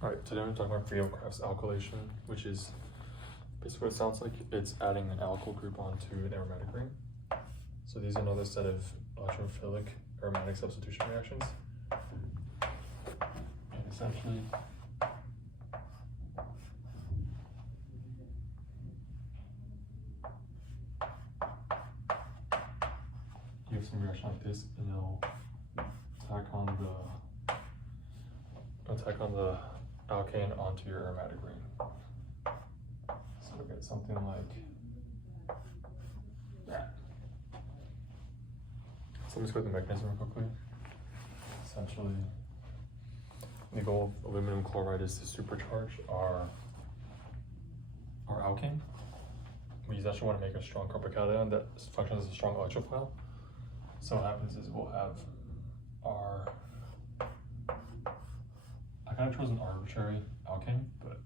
Alright, today I'm talking about Friedel alkylation, which is basically what it sounds like. It's adding an alkyl group onto an aromatic ring. So these are another set of electrophilic aromatic substitution reactions. And essentially, you have some reaction like this, and they'll attack on the alkane onto your aromatic ring. So we get something like that. So let me just go through the mechanism real quickly. Essentially, the goal of aluminum chloride is to supercharge our alkane. We essentially want to make a strong carbocation that functions as a strong electrophile. So what happens is we'll have our, I kind of chose an arbitrary alkane, but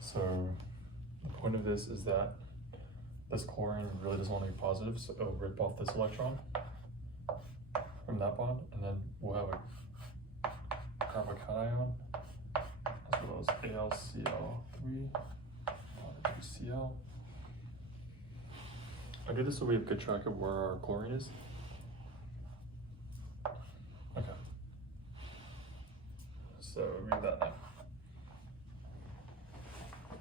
so the point of this is that this chlorine really doesn't want to be positive, so it'll rip off this electron from that bond, and then we'll have a carbocation as well as AlCl3 bonded to Cl. I do this so we have good track of where our chlorine is. Okay. So read that now.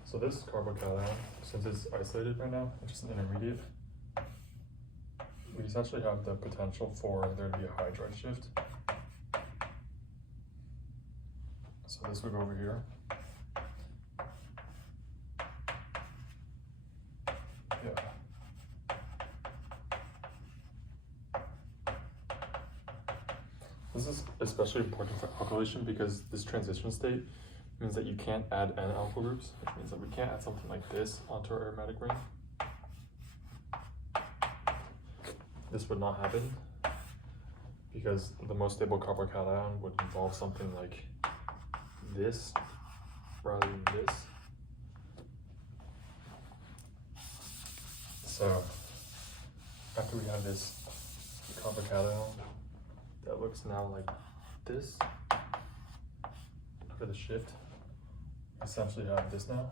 So this carbocation, since it's isolated right now, it's just an intermediate, we essentially have the potential for there to be a hydride shift. So this would go over here. Yeah. This is especially important for alkylation because this transition state means that you can't add N alkyl groups, which means that we can't add something like this onto our aromatic ring. This would not happen because the most stable carbocation would involve something like this rather than this. So after we have this carbocation that looks now like this, after the shift, essentially have this now.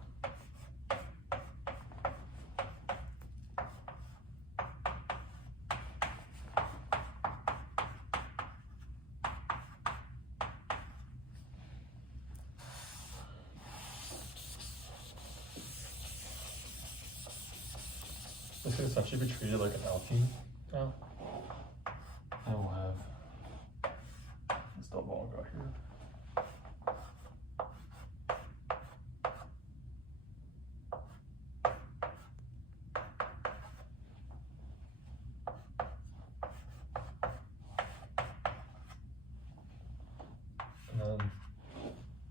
This can essentially be treated like an alkene now. And we'll have this double bond out here. And then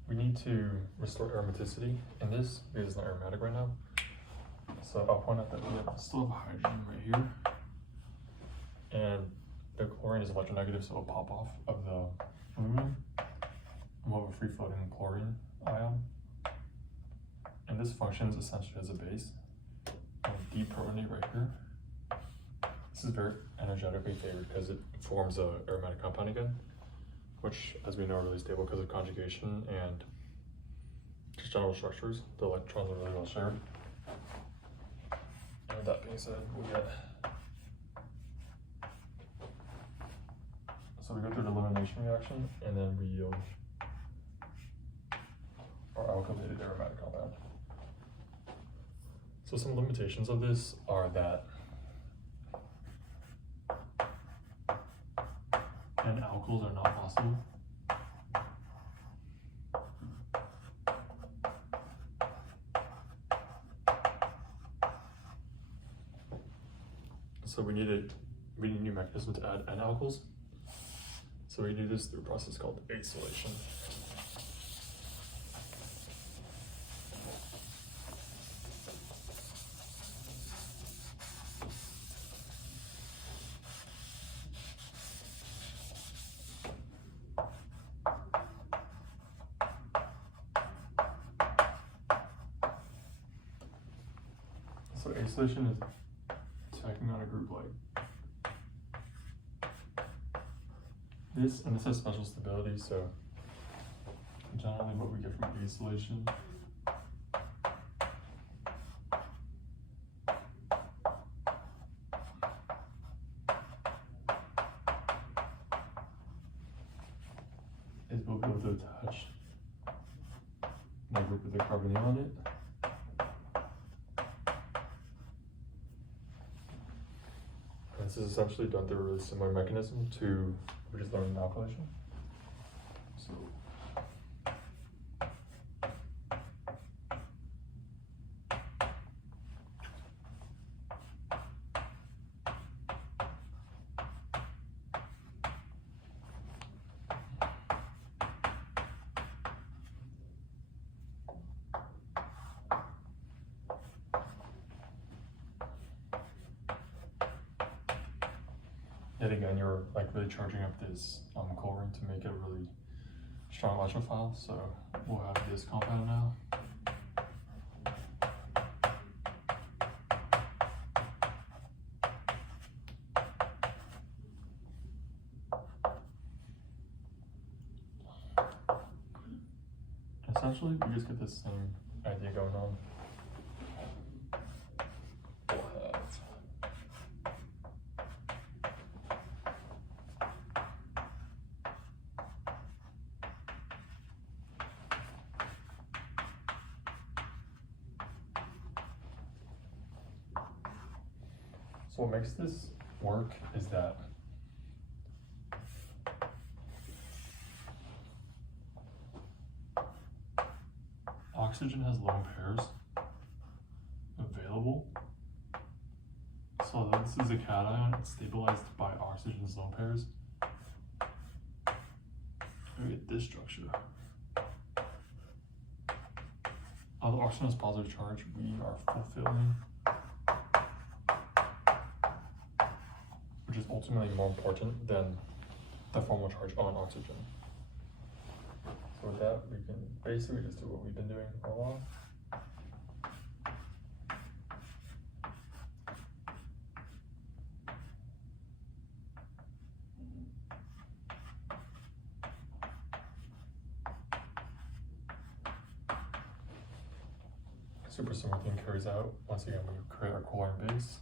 we need to restore aromaticity in this because it's not aromatic right now. So I'll point out that we still have a hydrogen right here, and the chlorine is electronegative, so it'll pop off of the aluminum, and we'll have a free-floating chlorine ion. And this functions essentially as a base. And deprotonate right here. This is very energetically favored because it forms an aromatic compound again, which, as we know, are really stable because of conjugation and just general structures. The electrons are really well shared. And with that being said, we get, so we go through the elimination reaction, and then we yield our alkylated aromatic compound. So some limitations of this are that N alkyls are not possible. So we need a new mechanism to add N alkyls. So we do this through a process called acylation. So acylation is tacking on a group like this, and this has special stability, so generally what we get from acylation is we'll be able to attach my group with the carbonyl on it. This is essentially done through a really similar mechanism to what we just learned in alkylation. So yet again, you're like really charging up this chlorine to make it a really strong electrophile. So we'll have this compound now. Essentially, we just get this same idea going on. So what makes this work is that oxygen has lone pairs available. So this is a cation, it's stabilized by oxygen's lone pairs. We get this structure. Although oxygen has positive charge, we are fulfilling, which is ultimately more important than the formal charge on oxygen. So with that, we can basically just do what we've been doing all along. Super similar thing carries out. Once again, we create our chlorine base.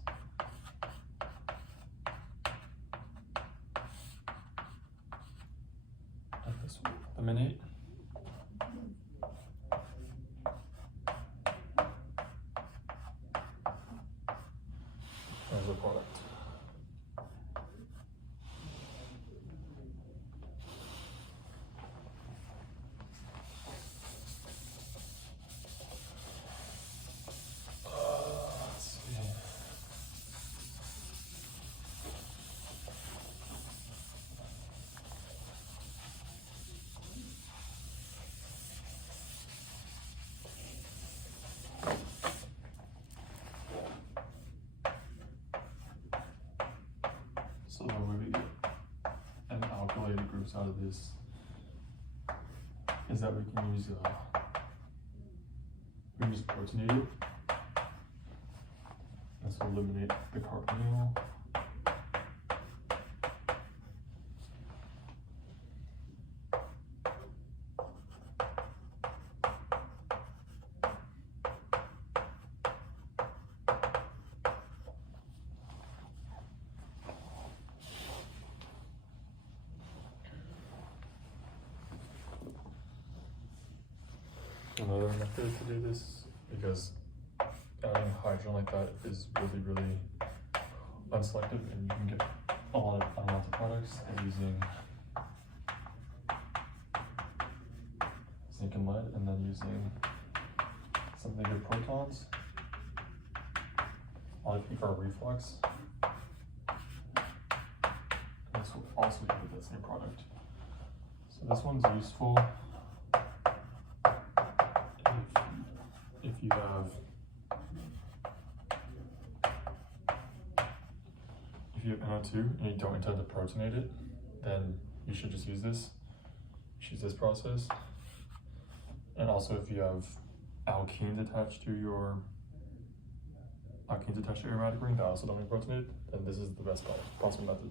And this will eliminate. As a product. So the way we get an alkylated groups out of this is that we can use protonate it. This will eliminate the carbonyl. Another method to do this, because adding hydrogen like that is really unselective, and you can get a lot of unwanted products, is using zinc and lead, and then using some negative protons. A lot of people are reflux. And this will also give it that same product. So this one's useful if you have NO2 and you don't intend to protonate it, then you should just use this. Choose this process. And also if you have alkenes attached to your alkenes attached to aromatic ring that also don't get protonated, then this is the best possible method.